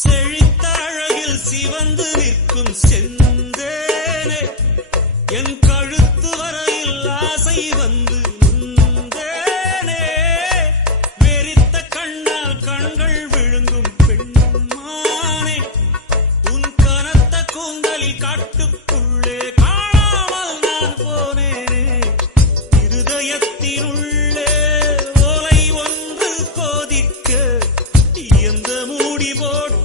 செழித்த அழகில் சிவந்து நிற்கும் செந்தேனே என் கழுத்து வரையில் ஆசை வந்து நின்றேனே வெறித்த கண்ணால் கண்கள் விழுங்கும் பெண்மானே உன் கனத்த கூந்தலில் காட்டுக்குள்ளே காணாமல் நான் போனேனே இருதயத்தினுள்ளே ஓலை ஒன்று கோதிக்க எந்த மூடி போட்டு